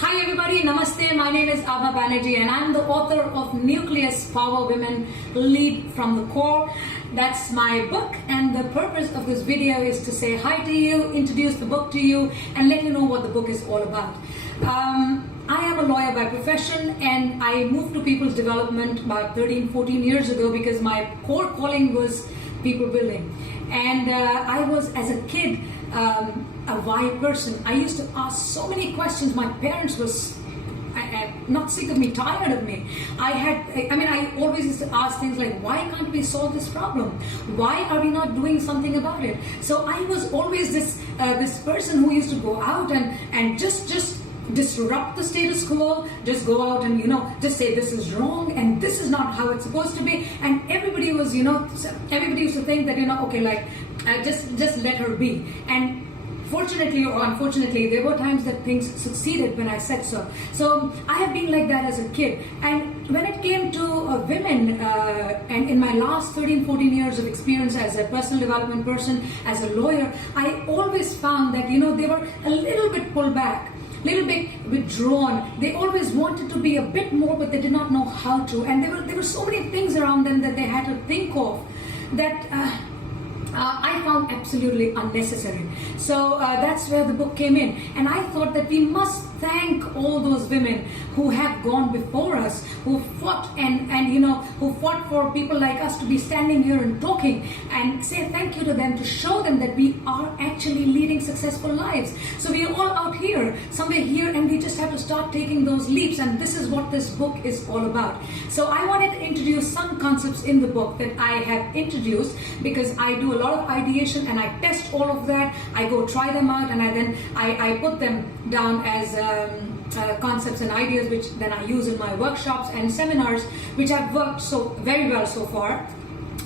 Hi everybody, Namaste. My name is Abha Banerjee and I'm the author of NUCLEUS Power Women Lead from the Core. That's my book, and the purpose of this video is to say hi to you, introduce the book to you, and let you know what the book is all about. I am a lawyer by profession, and I moved to people's development about 13-14 years ago because my core calling was people building. And I was, as a kid, a why person. I used to ask so many questions. My parents were not sick of me, tired of me. I always used to ask things like, why can't we solve this problem? Why are we not doing something about it? So I was always this person who used to go out and just disrupt the status quo, just go out and just say this is wrong and this is not how it's supposed to be. And everybody was everybody used to think that okay, like just let her be. And fortunately or unfortunately, there were times that things succeeded when I said so. So I have been like that as a kid. And when it came to women, and in my last 13-14 years of experience as a personal development person, as a lawyer, I always found that they were a little bit pulled back, little bit withdrawn. They always wanted to be a bit more, but they did not know how to. And there were so many things around them that they had to think of that I found absolutely unnecessary. So that's where the book came in. And I thought that we must thank all those women who have gone before us, who fought and who fought for people like us to be standing here and talking, and say thank you to them, to show them that we are actually leading successful lives. So we are all out here, somewhere here, and we just have to start taking those leaps. And this is what this book is all about. So I wanted to introduce some concepts in the book that I have introduced, because I do a lot of ideation and I test all of that. I go try them out, and I put them down as concepts and ideas, which then I use in my workshops and seminars, which have worked so very well so far.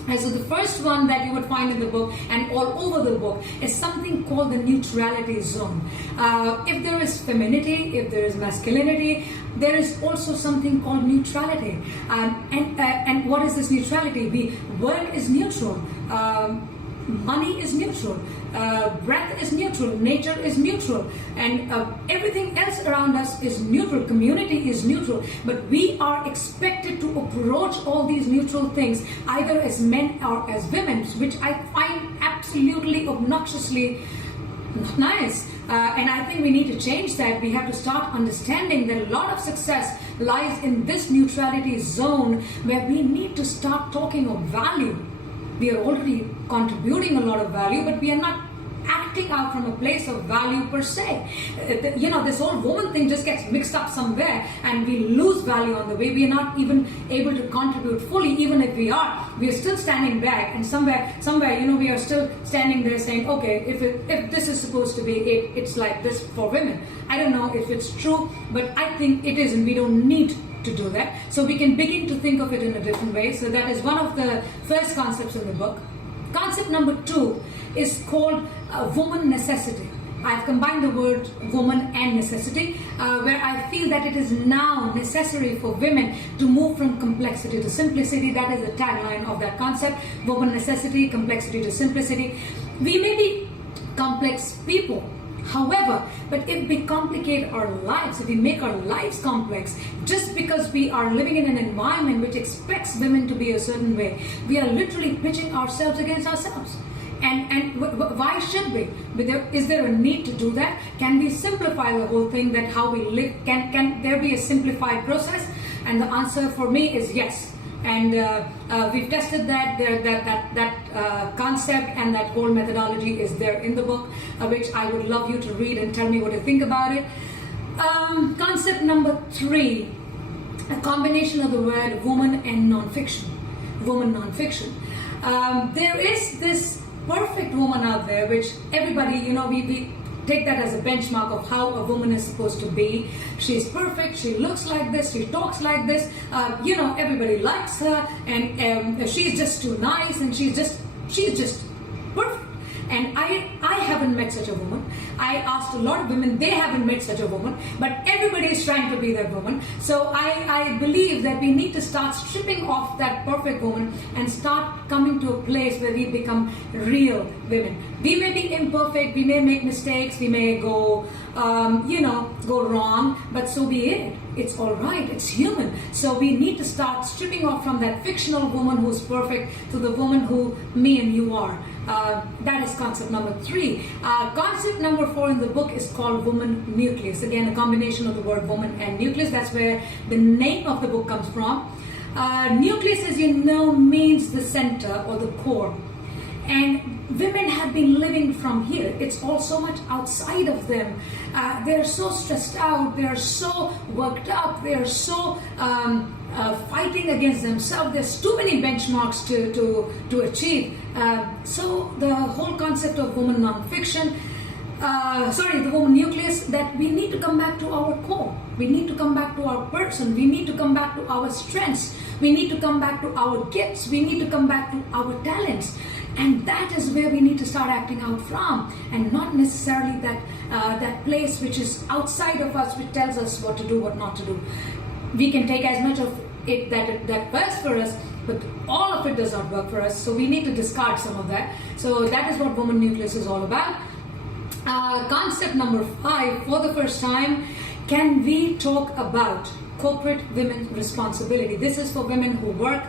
And so the first one that you would find in the book and all over the book is something called the Neutrality Zone. If there is femininity, if there is masculinity, there is also something called neutrality. And what is this neutrality? The world is neutral. Money is neutral, breath is neutral, nature is neutral, and everything else around us is neutral, community is neutral. But we are expected to approach all these neutral things either as men or as women, which I find absolutely obnoxiously not nice. And I think we need to change that. We have to start understanding that a lot of success lies in this neutrality zone, where we need to start talking of value. We are already contributing a lot of value, but we are not acting out from a place of value per se. This whole woman thing just gets mixed up somewhere, and we lose value on the way. We are not even able to contribute fully. Even if we are still standing back, and somewhere, we are still standing there saying, okay, if this is supposed to be it's like this for women. I don't know if it's true, but I think it is, and we don't need to do that. So we can begin to think of it in a different way. So that is one of the first concepts in the book. Concept number 2 is called Womanecessity. I've combined the word woman and necessity, where I feel that it is now necessary for women to move from complexity to simplicity. That is the tagline of that concept: Womanecessity, complexity to simplicity. We may be complex people, however, but if we complicate our lives, if we make our lives complex, just because we are living in an environment which expects women to be a certain way, we are literally pitching ourselves against ourselves. And why should we? Is there a need to do that? Can we simplify the whole thing, that how we live? Can there be a simplified process? And the answer for me is yes. And we've tested that. That concept and that whole methodology is there in the book, which I would love you to read and tell me what you think about it. Concept number 3, a combination of the word woman and non-fiction. Woman-non-fiction. There is this perfect woman out there, which everybody, we take that as a benchmark of how a woman is supposed to be. She's perfect, she looks like this, she talks like this, everybody likes her, and she's just too nice, and she's just perfect. And I haven't met such a woman. I asked a lot of women, they haven't met such a woman, but everybody is trying to be that woman. So I believe that we need to start stripping off that perfect woman and start coming to a place where we become real women. We may be imperfect, we may make mistakes, we may go go wrong, but so be it. It's all right, it's human. So we need to start stripping off from that fictional woman who's perfect to the woman who me and you are. That is concept number 3. Concept number 4 in the book is called Womanucleus. Again, a combination of the word woman and nucleus. That's where the name of the book comes from. Nucleus, as you know, means the center or the core. And women have been living from here. It's all so much outside of them. They're so stressed out. They're so worked up. They're so fighting against themselves. There's too many benchmarks to achieve. So the whole concept of Womanon-fiction, the Womanucleus, that we need to come back to our core. We need to come back to our person. We need to come back to our strengths. We need to come back to our gifts. We need to come back to our talents. And that is where we need to start acting out from, and not necessarily that place which is outside of us, which tells us what to do, what not to do. We can take as much of it that works for us, but all of it does not work for us. So we need to discard some of that. So that is what Womanucleus is all about. Concept number 5, for the first time, can we talk about corporate women's responsibility? This is for women who work.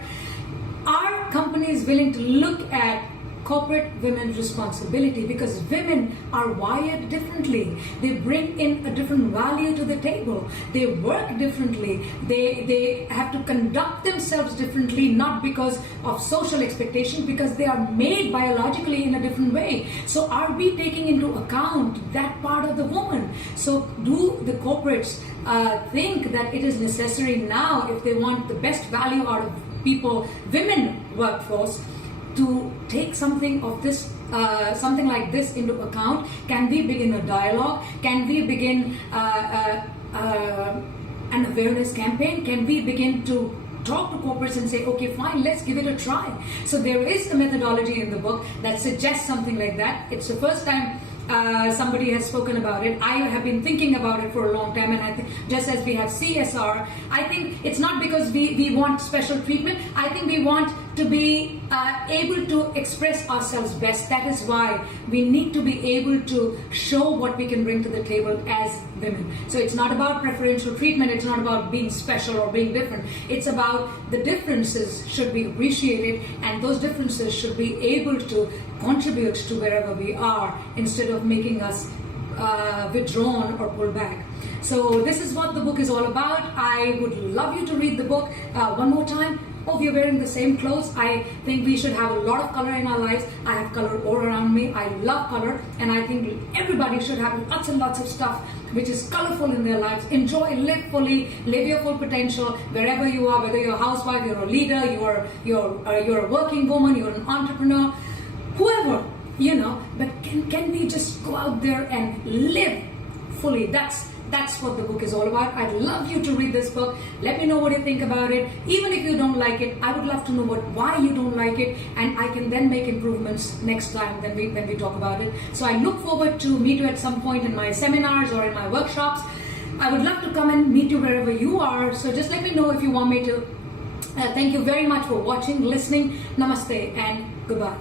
Are companies willing to look at corporate women's responsibility? Because women are wired differently. They bring in a different value to the table. They work differently. They have to conduct themselves differently, not because of social expectations, because they are made biologically in a different way. So are we taking into account that part of the woman? So do the corporates think that it is necessary now, if they want the best value out of women workforce, to take something of this, something like this into account? Can we begin a dialogue? Can we begin an awareness campaign? Can we begin to talk to corporates and say, okay, fine, let's give it a try? So there is a methodology in the book that suggests something like that. It's the first time somebody has spoken about it. I have been thinking about it for a long time, and I think just as we have CSR, I think it's not because we want special treatment. I think we want to be able to express ourselves best. That is why we need to be able to show what we can bring to the table as women. So it's not about preferential treatment. It's not about being special or being different. It's about the differences should be appreciated, and those differences should be able to contribute to wherever we are, instead of making us withdrawn or pull back. So this is what the book is all about. I would love you to read the book one more time. Oh, we are wearing the same clothes. I think we should have a lot of color in our lives. I have color all around me. I love color, and I think everybody should have lots and lots of stuff which is colorful in their lives. Enjoy, live fully, live your full potential wherever you are, whether you're a housewife, you're a leader, you're a working woman, you're an entrepreneur, whoever, but can we just go out there and live fully? That's what the book is all about. I'd love you to read this book. Let me know what you think about it. Even if you don't like it, I would love to know why you don't like it, and I can then make improvements next time when we talk about it. So I look forward to meet you at some point in my seminars or in my workshops. I would love to come and meet you wherever you are. So just let me know if you want me to. Thank you very much for watching, listening. Namaste and goodbye.